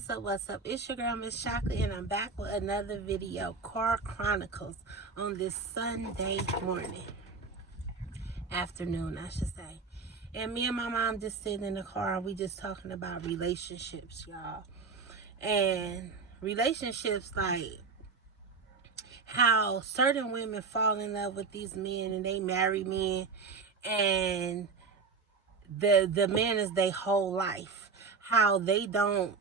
what's up, what's up? It's your girl, Mz Choclet, and I'm back with another video, Car Chronicles, on this Sunday morning. Afternoon, I should say. And me and my mom just sitting in the car, and we just talking about relationships, y'all. And relationships, like, how certain women fall in love with these men, and they marry men, and the man is their whole life. How they don't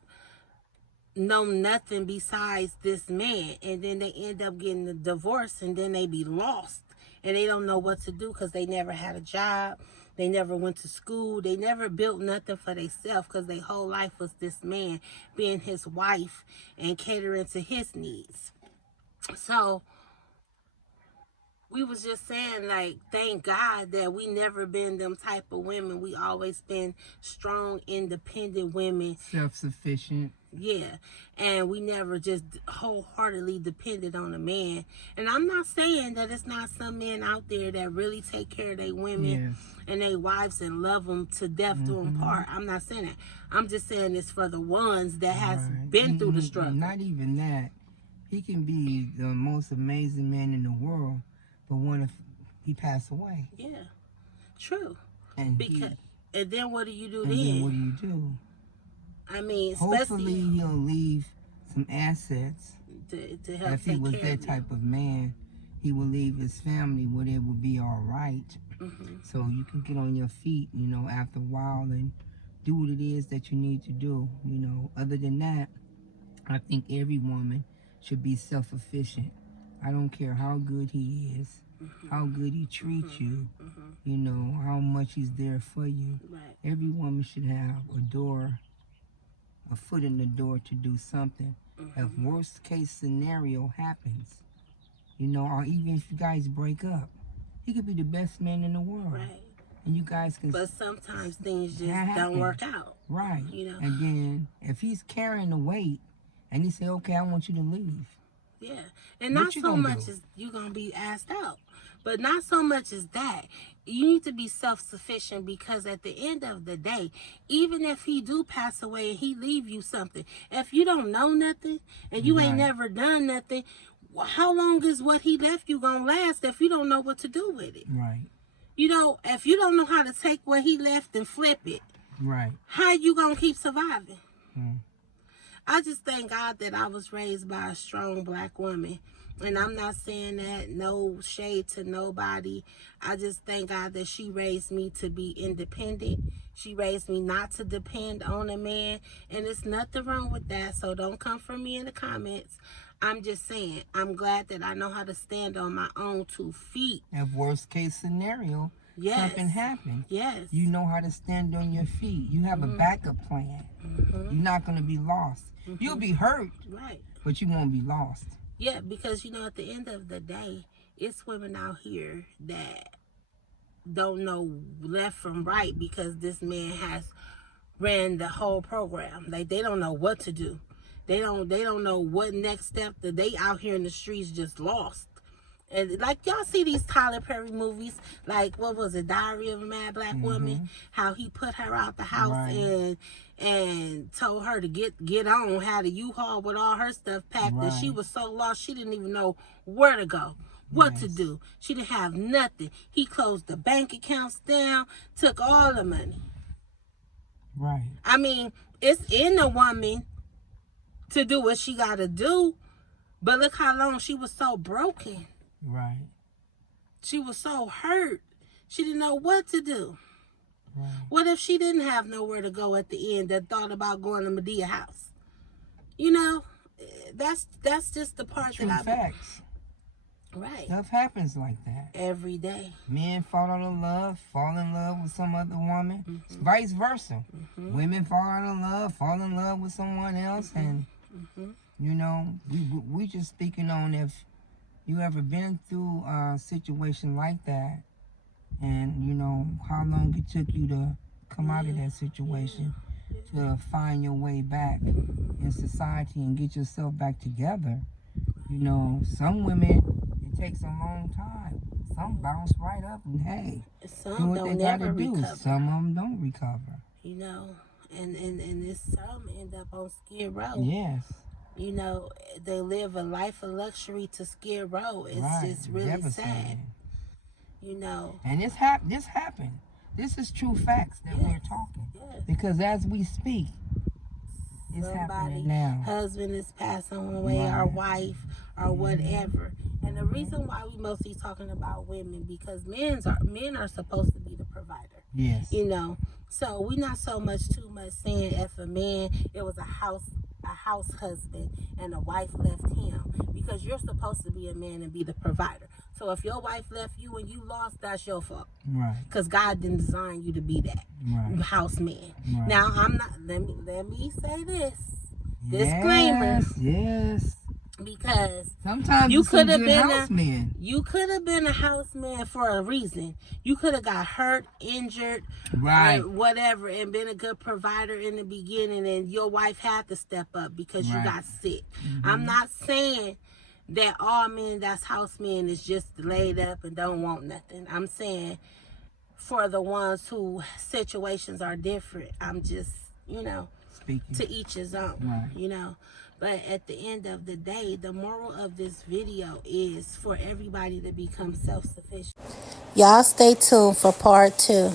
know nothing besides this man, and then they end up getting a divorce, and then they be lost, and they don't know what to do because they never had a job, they never went to school, they never built nothing for themselves because their whole life was this man being his wife and catering to his needs. So we was just saying, like, thank God that we never been them type of women. We always been strong, independent women. Self-sufficient. Yeah. And we never just wholeheartedly depended on a man. And I'm not saying that it's not some men out there that really take care of their women and their wives and love them to death to them part. I'm not saying that. I'm just saying it's for the ones that has been through the struggle. Not even that. He can be the most amazing man in the world. But what if he passed away? Yeah, true. And then what do you do then? then? What do you do? I mean, hopefully he'll leave some assets to help. If he was that type of man, he will leave his family where they will be all right. So you can get on your feet, you know, after a while and do what it is that you need to do. You know, other than that, I think every woman should be self-sufficient. I don't care how good he is, how good he treats you, you know, how much he's there for you. Right. Every woman should have a foot in the door to do something. If worst case scenario happens, you know, or even if you guys break up, he could be the best man in the world. Right. And you guys can. But sometimes things just don't work out. Right. You know. And then if he's carrying the weight and he say, okay, I want you to leave. Yeah, and not so much as you're going to be asked out, but not so much as that. You need to be self-sufficient, because at the end of the day, even if he do pass away and he leave you something, if you don't know nothing and you ain't never done nothing, how long is what he left you going to last if you don't know what to do with it? Right. You know, if you don't know how to take what he left and flip it, how you going to keep surviving? I just thank God that I was raised by a strong black woman. And I'm not saying that, no shade to nobody. I just thank God that she raised me to be independent. She raised me not to depend on a man. And there's nothing wrong with that. So don't come for me in the comments. I'm just saying, I'm glad that I know how to stand on my own 2 feet. If worst case scenario, something happened. You know how to stand on your feet. You have a backup plan. You're not going to be lost. You'll be hurt, but you won't be lost. Yeah, because, you know, at the end of the day, it's women out here that don't know left from right because this man has ran the whole program. Like, they don't know what to do. They don't know what next step. That they out here in the streets just lost. And like, y'all see these Tyler Perry movies, like, what was it, Diary of a Mad Black Woman? How he put her out the house and told her to get on, had a U-Haul with all her stuff packed, and she was so lost she didn't even know where to go, what to do. She didn't have nothing. He closed the bank accounts down, took all the money. I mean, it's in a woman to do what she got to do, but look how long she was so broken. She was so hurt. She didn't know what to do. What if she didn't have nowhere to go at the end, that thought about going to Medea house? You know, that's just the part that I... Facts. Stuff happens like that. Every day. Men fall in love with some other woman. Vice versa. Women fall in love with someone else. And, you know, we just speaking on if you ever been through a situation like that, and you know how long it took you to come out of that situation, to find your way back in society and get yourself back together. You know, some women, it takes a long time. Some bounce right up and hey, some do what don't they gotta do. recover. Some of them don't recover. You know, and this some end up on Skid Row. Yes. You know, they live a life of luxury to Skid Row. It's Right. just really sad. Devastating. You know. And this happened. This is true facts that we're talking. Yes. Because as we speak, it's happening now. Husband is passing away, Right. our wife, or whatever. And the reason why we mostly talking about women, because men are supposed to be the provider. Yes. You know. So we not so much too much saying if a man, it was a house husband and a wife left him, because you're supposed to be a man and be the provider. So if your wife left you and you lost, that's your fault. Right. Because God didn't design you to be that house man. Right. Now I'm not. Let me say this disclaimer. Yes. Because sometimes you could have been a house man for a reason. You could have got hurt, injured, right, or whatever, and been a good provider in the beginning, and your wife had to step up because you got sick. I'm not saying that all men that's house men is just laid up and don't want nothing. I'm saying for the ones who situations are different, I'm just, speaking to each his own, But at the end of the day, the moral of this video is for everybody to become self-sufficient. Y'all stay tuned for part 2.